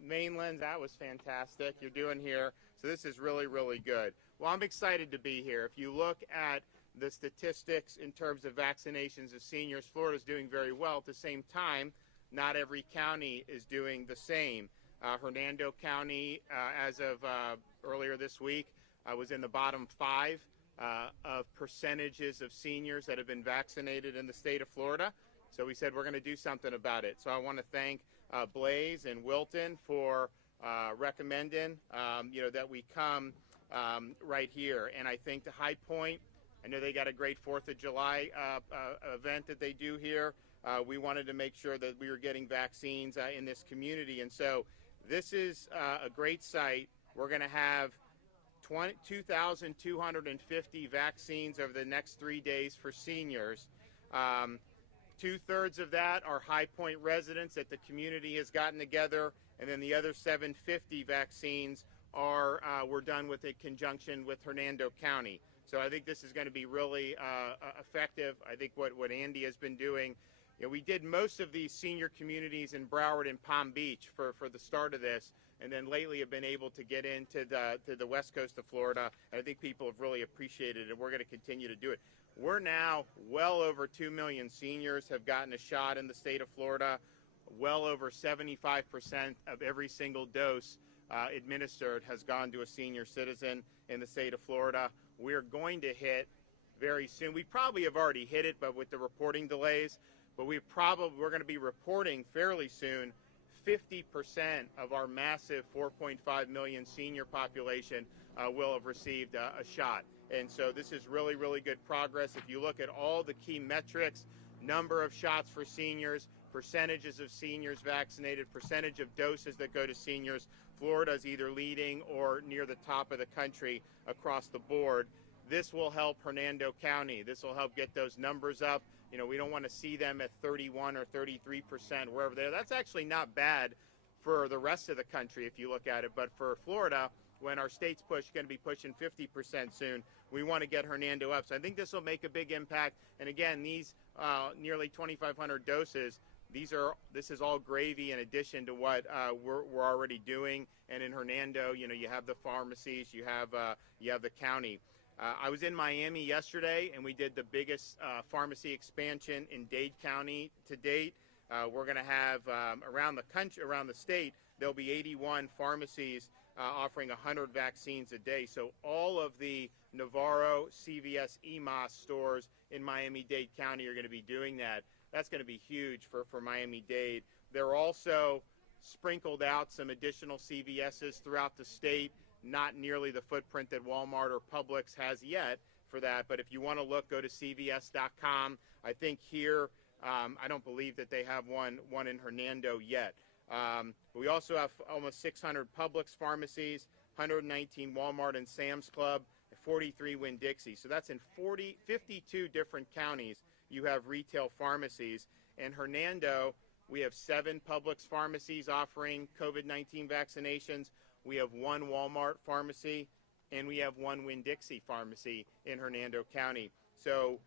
Mainlands, that was fantastic. You're doing here. So this is really, really good. Well, I'm excited to be here. If you look at the statistics in terms of vaccinations of seniors, Florida's doing very well. At the same time, not every county is doing the same. Hernando County, as of earlier this week, was in the bottom 5 of percentages of seniors that have been vaccinated in the state of Florida. So we said we're going to do something about it. So I want to thank Blaze and Wilton for recommending, that we come right here. And I think the High Point, I know they got a great 4th of July event that they do here. We wanted to make sure that we were getting vaccines in this community. And so this is a great site. We're going to have 2,250 vaccines over the next 3 days for seniors. 2/3 of that are High Point residents that the community has gotten together, and then the other 750 vaccines were done with a conjunction with Hernando County. So I think this is going to be really effective. I think what Andy has been doing, we did most of these senior communities in Broward and Palm Beach for the start of this, and then lately have been able to get into the west coast of Florida, and I think people have really appreciated it, and we're going to continue to do it. We're now well over 2 million seniors have gotten a shot in the state of Florida. Well over 75% of every single dose administered has gone to a senior citizen in the state of Florida. We're going to hit very soon. We probably have already hit it, but with the reporting delays, but we're going to be reporting fairly soon 50% of our massive 4.5 million senior population will have received a shot. And so this is really, really good progress. If you look at all the key metrics, number of shots for seniors, percentages of seniors vaccinated, percentage of doses that go to seniors, Florida is either leading or near the top of the country across the board. This will help Hernando County. This will help get those numbers up. We don't want to see them at 31 or 33%, wherever they are. That's actually not bad for the rest of the country if you look at it. But for Florida, when our state's going to be pushing 50% soon, we want to get Hernando up. So I think this will make a big impact. And again, these nearly 2,500 doses, this is all gravy in addition to what we're already doing. And in Hernando, you have the pharmacies, you have the county. I was in Miami yesterday, and we did the biggest pharmacy expansion in Dade County to date. We're going to have around the country, around the state, there'll be 81 pharmacies offering 100 vaccines a day. So all of the Navarro, CVS, EMOS stores in Miami-Dade County are going to be doing that. That's going to be huge for Miami-Dade. They're also sprinkled out some additional CVSs throughout the state, not nearly the footprint that Walmart or Publix has yet for that. But if you want to look, go to cvs.com. I think here, I don't believe that they have one in Hernando yet. We also have almost 600 Publix pharmacies, 119 Walmart and Sam's Club, 43 Winn-Dixie. So that's in 52 different counties you have retail pharmacies. In Hernando, we have 7 Publix pharmacies offering COVID-19 vaccinations. We have 1 Walmart pharmacy, and we have 1 Winn-Dixie pharmacy in Hernando County. So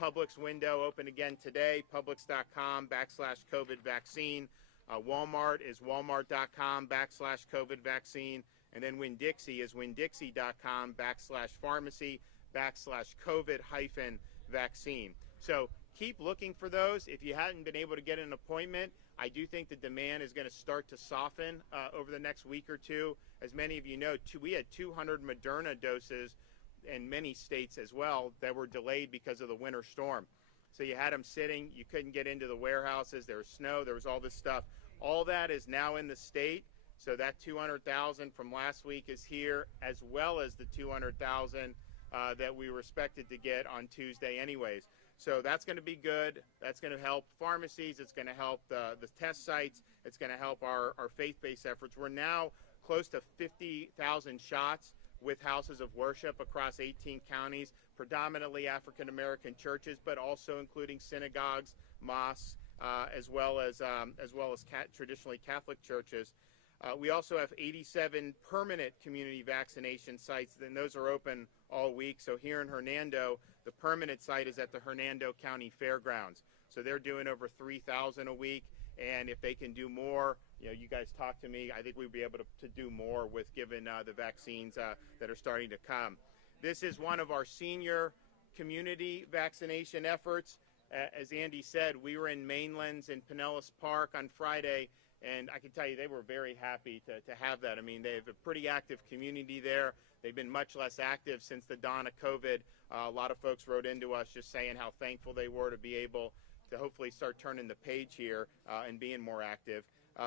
Publix window open again today, publix.com/COVID vaccine. Walmart is walmart.com/COVID vaccine. And then Winn-Dixie is winn-dixie.com/pharmacy/COVID vaccine. So keep looking for those. If you hadn't been able to get an appointment, I do think the demand is going to start to soften over the next week or two. As many of you know, we had 200 Moderna doses in many states as well that were delayed because of the winter storm. So you had them sitting. You couldn't get into the warehouses. There was snow. There was all this stuff. All that is now in the state. So that 200,000 from last week is here, as well as the 200,000 that we were expected to get on Tuesday anyways. So that's going to be good. That's going to help pharmacies. It's going to help the test sites. It's going to help our faith-based efforts. We're now close to 50,000 shots with houses of worship across 18 counties, predominantly African-American churches, but also including synagogues, mosques, as well as traditionally Catholic churches. We also have 87 permanent community vaccination sites, and those are open all week. So here in Hernando, the permanent site is at the Hernando County Fairgrounds. So they're doing over 3,000 a week, and if they can do more, you guys talk to me. I think we'd be able to do more with given the vaccines that are starting to come. This is one of our senior community vaccination efforts. As Andy said, we were in Mainlands in Pinellas Park on Friday, and I can tell you they were very happy to have that. I mean, they have a pretty active community there. They've been much less active since the dawn of COVID. A lot of folks wrote into us just saying how thankful they were to be able to hopefully start turning the page here and being more active.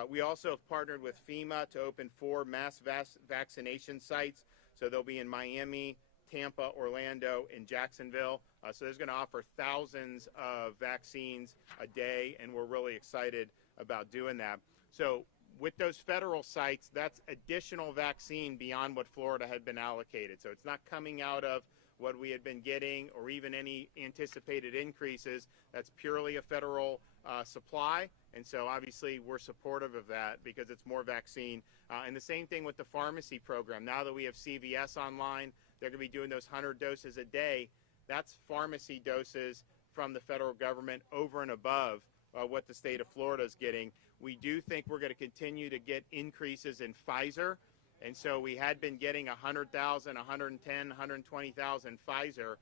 We also have partnered with FEMA to open 4 mass vaccination sites. So they'll be in Miami, Tampa, Orlando, and Jacksonville. So there's going to offer thousands of vaccines a day, and we're really excited about doing that. So with those federal sites, that's additional vaccine beyond what Florida had been allocated. So it's not coming out of what we had been getting or even any anticipated increases. That's purely a federal supply. And so obviously we're supportive of that because it's more vaccine. And the same thing with the pharmacy program. Now that we have CVS online, they're going to be doing those 100 doses a day. That's pharmacy doses from the federal government over and above what the state of Florida is getting. We do think we're going to continue to get increases in Pfizer. And so we had been getting 100,000, 110, 120,000 Pfizer.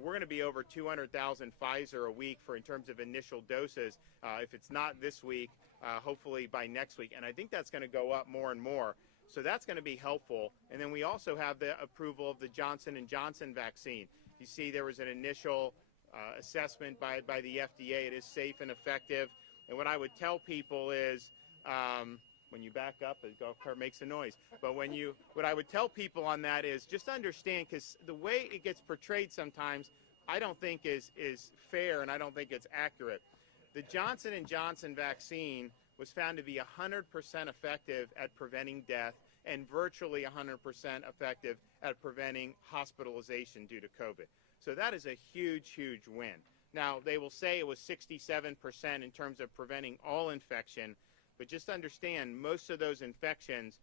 We're going to be over 200,000 Pfizer a week in terms of initial doses. If it's not this week, hopefully by next week. And I think that's going to go up more and more. So that's going to be helpful. And then we also have the approval of the Johnson & Johnson vaccine. You see there was an initial assessment by the FDA. It is safe and effective. And what I would tell people is, when you back up, the golf cart makes a noise. But what I would tell people on that is just understand, because the way it gets portrayed sometimes, I don't think is fair, and I don't think it's accurate. The Johnson & Johnson vaccine was found to be 100% effective at preventing death and virtually 100% effective at preventing hospitalization due to COVID. So that is a huge, huge win. Now, they will say it was 67% in terms of preventing all infection, but just understand most of those infections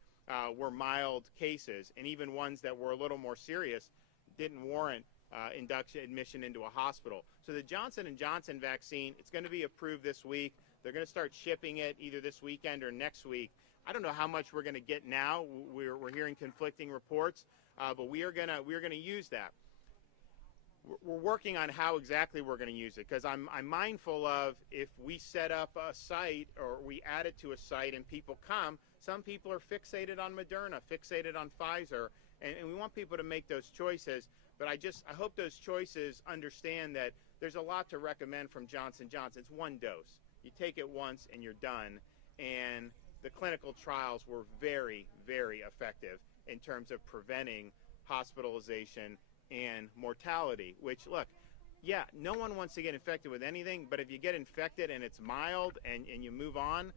were mild cases, and even ones that were a little more serious didn't warrant admission into a hospital. So the Johnson & Johnson vaccine, it's going to be approved this week. They're going to start shipping it either this weekend or next week. I don't know how much we're going to get now. We're hearing conflicting reports, but we are going to use that. We're working on how exactly we're going to use it, because I'm mindful of if we set up a site or we add it to a site and people come, some people are fixated on Moderna, fixated on Pfizer, and we want people to make those choices. But I hope those choices understand that there's a lot to recommend from Johnson & Johnson. It's one dose. You take it once and you're done. And the clinical trials were very, very effective in terms of preventing hospitalization and mortality, which, look, yeah, no one wants to get infected with anything, but if you get infected and it's mild and you move on,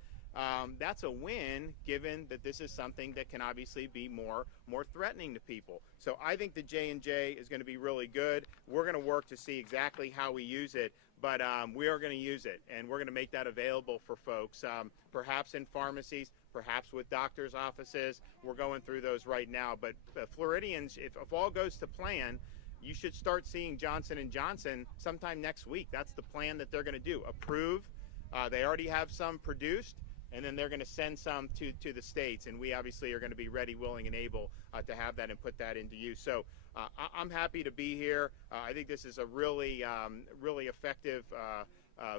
that's a win, given that this is something that can obviously be more threatening to people. So I think the J&J is going to be really good. We're going to work to see exactly how we use it, but we are going to use it, and we're going to make that available for folks, perhaps in pharmacies, perhaps with doctors' offices. We're going through those right now. But Floridians, if all goes to plan, you should start seeing Johnson & Johnson sometime next week. That's the plan that they're going to do. Approve. They already have some produced, and then they're going to send some to the states. And we obviously are going to be ready, willing, and able to have that and put that into use. So I'm happy to be here. I think this is a really effective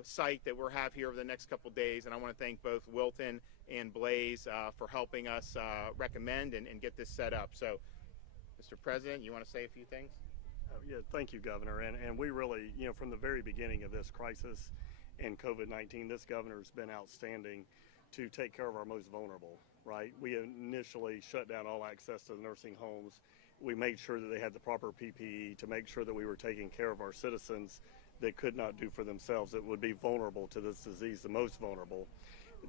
site that we'll have here over the next couple days. And I want to thank both Wilton and Blaze for helping us recommend and get this set up. So, Mr. President, you want to say a few things? Yeah, thank you, Governor. And we really, from the very beginning of this crisis and COVID-19, this governor's been outstanding to take care of our most vulnerable, right? We initially shut down all access to the nursing homes. We made sure that they had the proper PPE to make sure that we were taking care of our citizens that could not do for themselves, that would be vulnerable to this disease, the most vulnerable.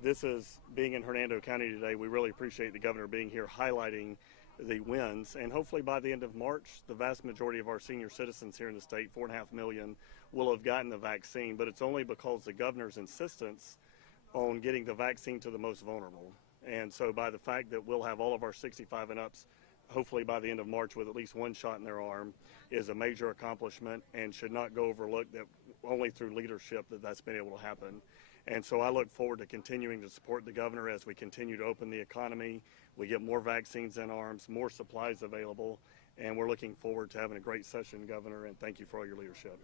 This is, being in Hernando County today, we really appreciate the governor being here highlighting the wins, and hopefully by the end of March, the vast majority of our senior citizens here in the state, 4.5 million, will have gotten the vaccine, but it's only because the governor's insistence on getting the vaccine to the most vulnerable. And so by the fact that we'll have all of our 65 and ups, hopefully by the end of March, with at least one shot in their arm, is a major accomplishment and should not go overlooked, that only through leadership that's been able to happen. And so I look forward to continuing to support the governor as we continue to open the economy. We get more vaccines in arms, more supplies available, and we're looking forward to having a great session, Governor, and thank you for all your leadership.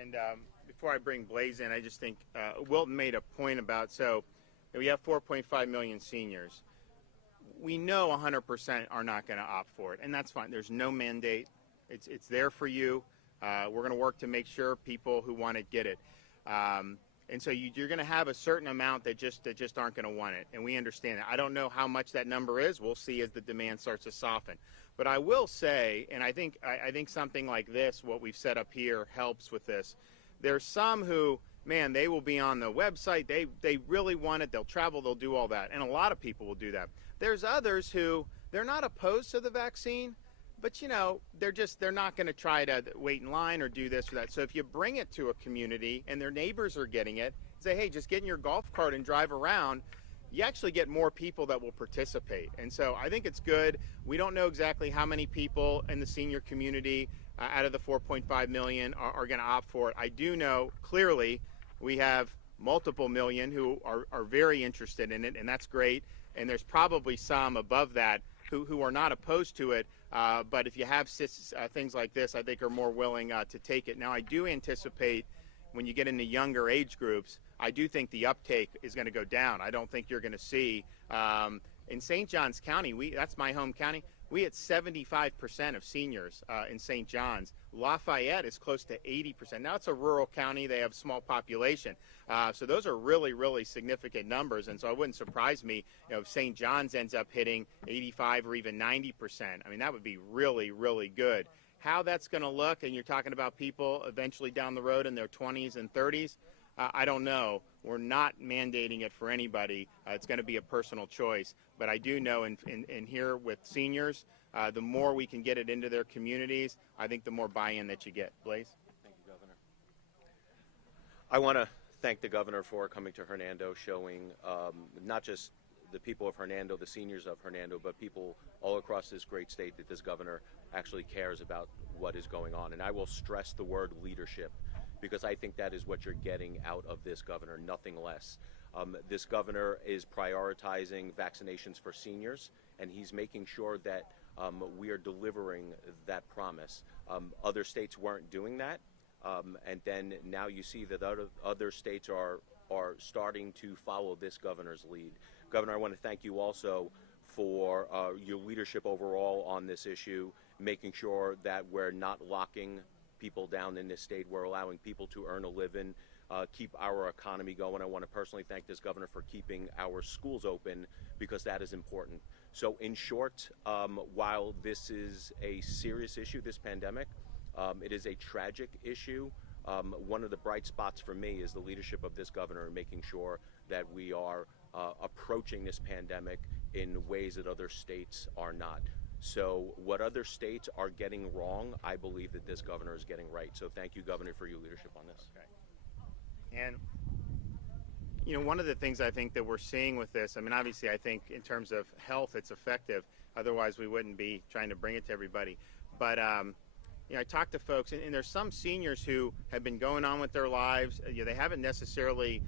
And before I bring Blaze in, I just think Wilton made a point about, so we have 4.5 million seniors. We know 100% are not going to opt for it, and that's fine. There's no mandate. It's there for you. We're going to work to make sure people who want it get it. And so you're going to have a certain amount that just aren't going to want it, and we understand that. I don't know how much that number is. We'll see as the demand starts to soften. But I will say, and I think something like this, what we've set up here, helps with this. There's some who, man, they will be on the website. They really want it. They'll travel. They'll do all that, and a lot of people will do that. There's others who they're not opposed to the vaccine, but they're not going to try to wait in line or do this or that. So if you bring it to a community and their neighbors are getting it, say, hey, just get in your golf cart and drive around, you actually get more people that will participate. And so I think it's good. We don't know exactly how many people in the senior community out of the 4.5 million are going to opt for it. I do know clearly we have multiple million who are very interested in it, and that's great. And there's probably some above that who are not opposed to it. But if you have things like this, I think are more willing to take it. Now, I do anticipate when you get into younger age groups, I do think the uptake is going to go down. I don't think you're going to see in St. Johns County, that's my home county, we had 75% of seniors in St. Johns. Lafayette is close to 80%. Now, it's a rural county. They have a small population. So those are really, really significant numbers. And so it wouldn't surprise me if St. John's ends up hitting 85 or even 90%. I mean, that would be really, really good. How that's going to look, and you're talking about people eventually down the road in their 20s and 30s, I don't know. We're not mandating it for anybody. It's going to be a personal choice. But I do know in here with seniors, the more we can get it into their communities, I think the more buy-in that you get. Blaze? Thank you, Governor. I want to thank the governor for coming to Hernando, showing not just the people of Hernando, the seniors of Hernando, but people all across this great state that this governor actually cares about what is going on. And I will stress the word leadership, because I think that is what you're getting out of this governor, nothing less. This governor is prioritizing vaccinations for seniors, and he's making sure that we are delivering that promise. Other states weren't doing that, and then now you see that other states are starting to follow this governor's lead. Governor, I want to thank you also for your leadership overall on this issue, making sure that we're not locking people down in this state. We're allowing people to earn a living, keep our economy going. I want to personally thank this governor for keeping our schools open, because that is important. So in short, while this is a serious issue, this pandemic, it is a tragic issue. One of the bright spots for me is the leadership of this governor in making sure that we are approaching this pandemic in ways that other states are not. So what other states are getting wrong, I believe that this governor is getting right. So thank you, Governor, for your leadership on this. Okay. And, one of the things I think that we're seeing with this, I mean, obviously I think in terms of health, it's effective. Otherwise, we wouldn't be trying to bring it to everybody. But, I talked to folks, and there's some seniors who have been going on with their lives. They haven't necessarily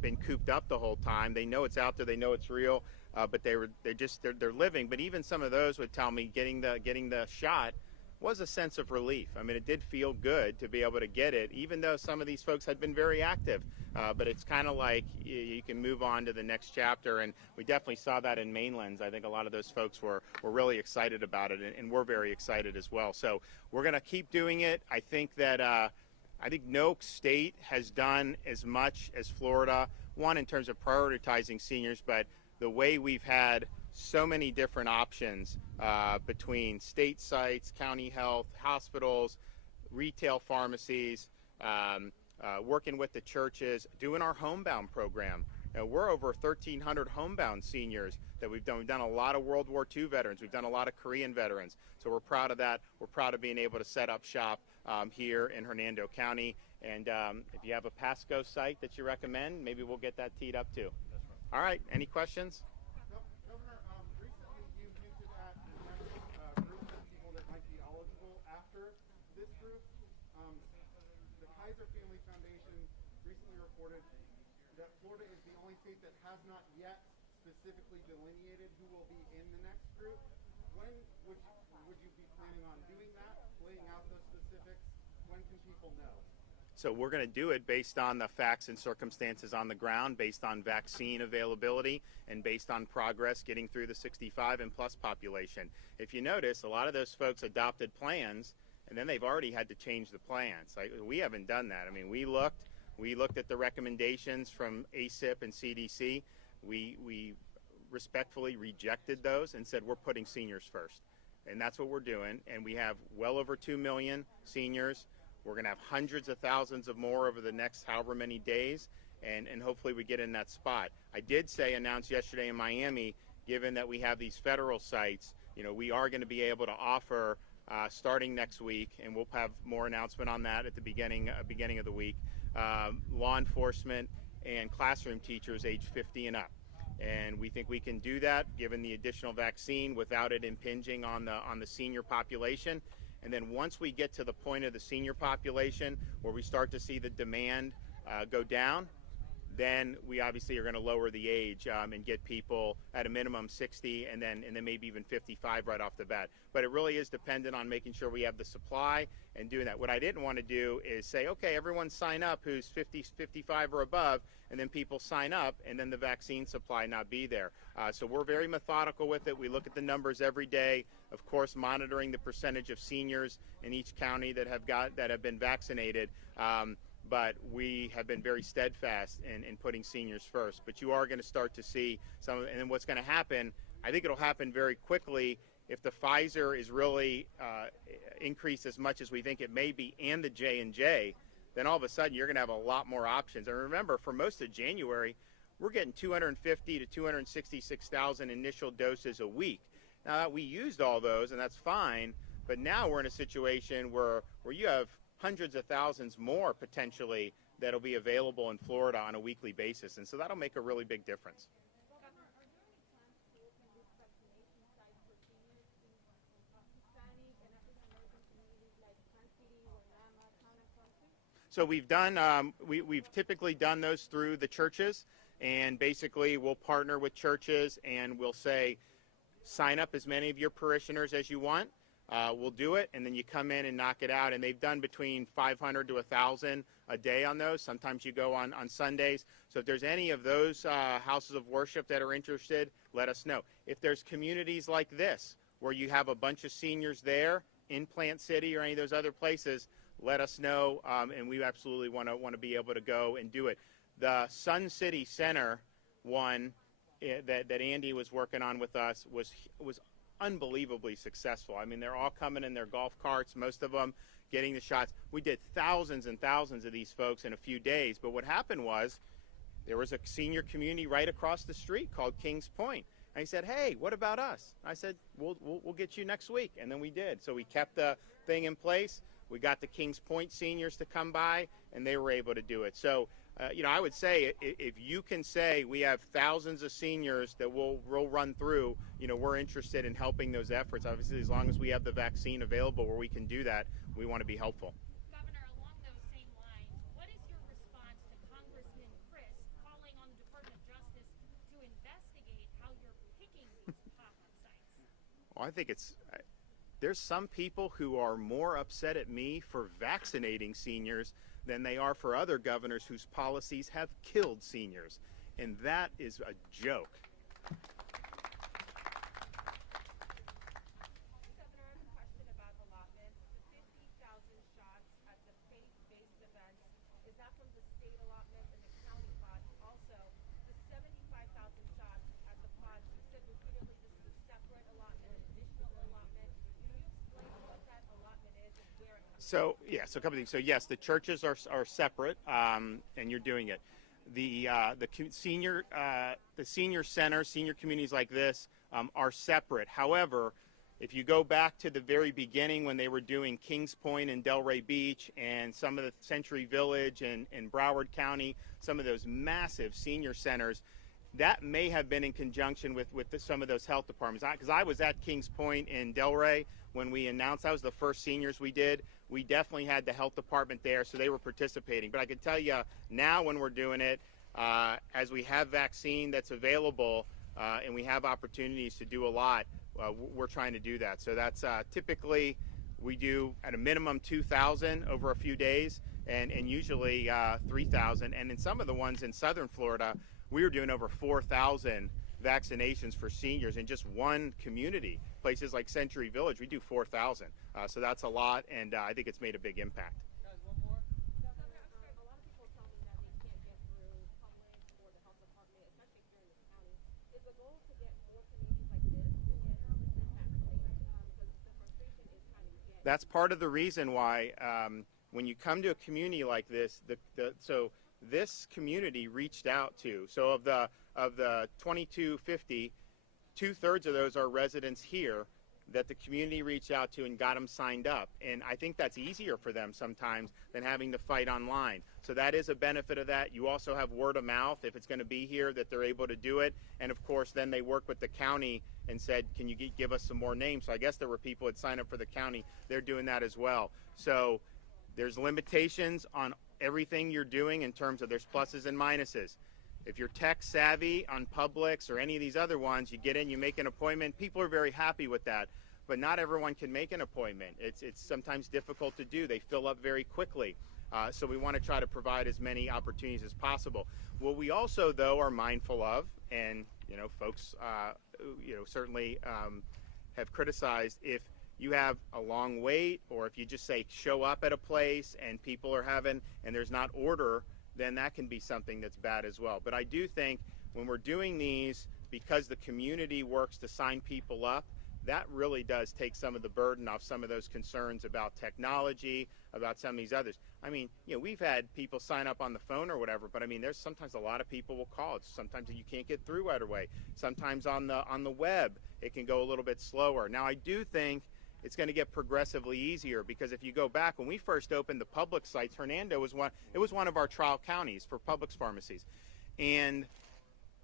been cooped up the whole time. They know it's out there. They know it's real. But they're living. But even some of those would tell me getting the shot was a sense of relief. I mean, it did feel good to be able to get it, even though some of these folks had been very active. But it's kind of like you can move on to the next chapter, and we definitely saw that in Mainlands. I think a lot of those folks were really excited about it, and we're very excited as well. So we're going to keep doing it. I think that no state has done as much as Florida, one, in terms of prioritizing seniors, but the way we've had so many different options between state sites, county health, hospitals, retail pharmacies, working with the churches, doing our homebound program. We're over 1,300 homebound seniors that we've done. We've done a lot of World War II veterans. We've done a lot of Korean veterans. So we're proud of that. We're proud of being able to set up shop here in Hernando County. And if you have a Pasco site that you recommend, maybe we'll get that teed up too. All right. Any questions? Governor, recently you hinted at a group of people that might be eligible after this group. The Kaiser Family Foundation recently reported that Florida is the only state that has not yet specifically delineated who will be in the next group. When would you be planning on doing that, laying out those specifics? When can people know? So we're going to do it based on the facts and circumstances on the ground, based on vaccine availability, and based on progress getting through the 65 and plus population. If you notice, a lot of those folks adopted plans, and then they've already had to change the plans. We haven't done that. I mean, we looked at the recommendations from ACIP and CDC. We respectfully rejected those and said we're putting seniors first. And that's what we're doing. And we have well over 2 million seniors. We're going to have hundreds of thousands of more over the next however many days, and hopefully we get in that spot. I did announce yesterday in Miami, given that we have these federal sites, we are going to be able to offer, starting next week, and we'll have more announcement on that at the beginning of the week, law enforcement and classroom teachers age 50 and up. And we think we can do that given the additional vaccine without it impinging on the senior population. And then once we get to the point of the senior population where we start to see the demand go down, then we obviously are going to lower the age and get people at a minimum 60 and then maybe even 55 right off the bat. But it really is dependent on making sure we have the supply and doing that. What I didn't want to do is say, okay, everyone sign up who's 50, 55 or above, and then people sign up and then the vaccine supply not be there. So we're very methodical with it. We look at the numbers every day, of course, monitoring the percentage of seniors in each county that have been vaccinated. But we have been very steadfast in putting seniors first. But you are going to start to see some, and then what's going to happen, I think it'll happen very quickly if the Pfizer is really increased as much as we think it may be, and the J&J, then all of a sudden you're going to have a lot more options. And remember, for most of January, we're getting 250 to 266,000 initial doses a week. Now, we used all those, and that's fine, but now we're in a situation where you have hundreds of thousands more potentially that'll be available in Florida on a weekly basis. And so that'll make a really big difference. So we've done, we've typically done those through the churches, and basically we'll partner with churches and we'll say, sign up as many of your parishioners as you want. We'll do it, and then you come in and knock it out. And they've done between 500 to 1,000 a day on those. Sometimes you go on Sundays. So if there's any of those houses of worship that are interested, let us know. If there's communities like this where you have a bunch of seniors there in Plant City or any of those other places, let us know, and we absolutely want to be able to go and do it. The Sun City Center one that Andy was working on with us was unbelievably successful. I mean, they're all coming in their golf carts, most of them getting the shots. We did thousands and thousands of these folks in a few days, but what happened was there was a senior community right across the street called Kings Point. And he said, hey, what about us? I said, we'll get you next week, and then we did. So we kept the thing in place. We got the Kings Point seniors to come by, and they were able to do it. So, I would say if you can say we have thousands of seniors that we'll run through, we're interested in helping those efforts. Obviously, as long as we have the vaccine available where we can do that, we want to be helpful. Governor, along those same lines, what is your response to Congressman Chris calling on the Department of Justice to investigate how you're picking these pop-up sites? Well, I think there's some people who are more upset at me for vaccinating seniors than they are for other governors whose policies have killed seniors. And that is a joke. Governor, I have a question about allotments. The 50,000 shots at the faith-based events, is that from the state allotment and the county pods? Also, the 75,000 shots at the pods, you said repeatedly this is a separate allotment, an additional allotment. Can you explain what that allotment is and where it comes from? So a couple of things. So yes, the churches are separate, and you're doing it. The senior centers, senior communities like this are separate. However, if you go back to the very beginning when they were doing Kings Point and Delray Beach and some of the Century Village and Broward County, some of those massive senior centers, that may have been in conjunction with some of those health departments. Because I was at Kings Point in Delray when we announced that was the first seniors we did. We definitely had the health department there, so they were participating. But I can tell you now when we're doing it, as we have vaccine that's available and we have opportunities to do a lot, we're trying to do that. So that's typically we do at a minimum 2,000 over a few days, and usually 3,000. And in some of the ones in southern Florida, we were doing over 4,000 vaccinations for seniors in just one community. Places like Century Village, we do 4,000. So that's a lot, and I think it's made a big impact. Guys, one more. Governor, a lot of people tell me that they can't get through public or the health department, especially here in this county. Is the goal to get more communities like this to get vaccinated? Because the frustration is kind of getting. That's part of the reason why when you come to a community like this, so this community reached out to. So of the 2250, 2/3 of those are residents here that the community reached out to and got them signed up. And I think that's easier for them sometimes than having to fight online. So that is a benefit of that. You also have word of mouth if it's going to be here that they're able to do it. And of course, then they work with the county and said, can you give us some more names? So I guess there were people that signed up for the county. They're doing that as well. So there's limitations on everything you're doing in terms of there's pluses and minuses. If you're tech savvy on Publix or any of these other ones, you get in, you make an appointment. People are very happy with that, but not everyone can make an appointment. It's sometimes difficult to do. They fill up very quickly. So we want to try to provide as many opportunities as possible. What we also, though, are mindful of, and folks, certainly have criticized if you have a long wait, or if you just say show up at a place and people are having, and there's not order, then that can be something that's bad as well. But I do think when we're doing these, because the community works to sign people up, that really does take some of the burden off some of those concerns about technology, about some of these others. I mean, we've had people sign up on the phone or whatever, but I mean, there's sometimes a lot of people will call. Sometimes you can't get through right away. Sometimes on the web, it can go a little bit slower. Now, I do think it's going to get progressively easier, because if you go back, when we first opened the Publix sites, Hernando was one of our trial counties for Publix pharmacies. And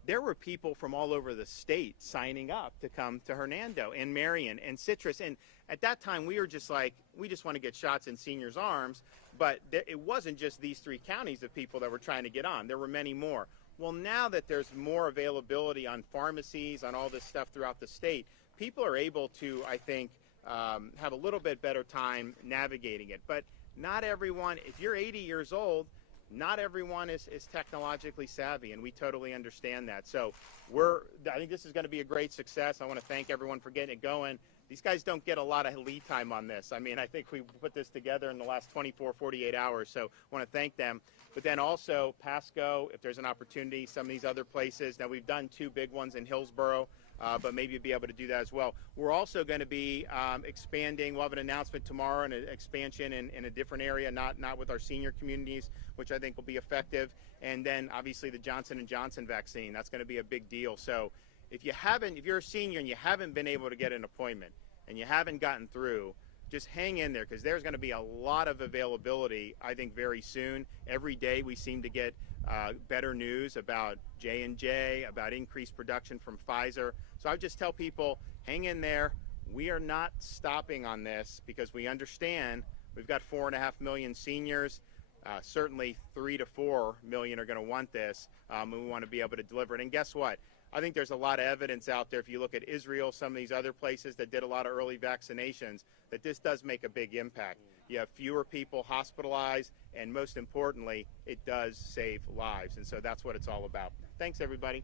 there were people from all over the state signing up to come to Hernando and Marion and Citrus. And at that time, we were just like, we just want to get shots in seniors' arms. But it wasn't just these 3 counties of people that were trying to get on. There were many more. Well, now that there's more availability on pharmacies, on all this stuff throughout the state, people are able to, I think, have a little bit better time navigating it. But not everyone, if you're 80 years old, not everyone is technologically savvy, and we totally understand that. So I think this is going to be a great success. I want to thank everyone for getting it going. These guys don't get a lot of lead time on this. I mean, I think we put this together in the last 24, 48 hours, so I want to thank them. But then also Pasco, if there's an opportunity, some of these other places. Now, we've done 2 big ones in Hillsborough, but maybe you'll be able to do that as well. We're also going to be expanding. We'll have an announcement tomorrow, and an expansion in a different area, not with our senior communities, which I think will be effective. And then obviously the Johnson & Johnson vaccine, that's going to be a big deal. So if you're a senior and you haven't been able to get an appointment and you haven't gotten through, just hang in there, because there's going to be a lot of availability, I think, very soon. Every day we seem to get better news about J&J, about increased production from Pfizer. So I would just tell people, hang in there. We are not stopping on this, because we understand we've got 4.5 million seniors. Certainly 3 to 4 million are going to want this, and we want to be able to deliver it. And guess what? I think there's a lot of evidence out there, if you look at Israel, some of these other places that did a lot of early vaccinations, that this does make a big impact. You have fewer people hospitalized, and most importantly, it does save lives. And so that's what it's all about. Thanks, everybody.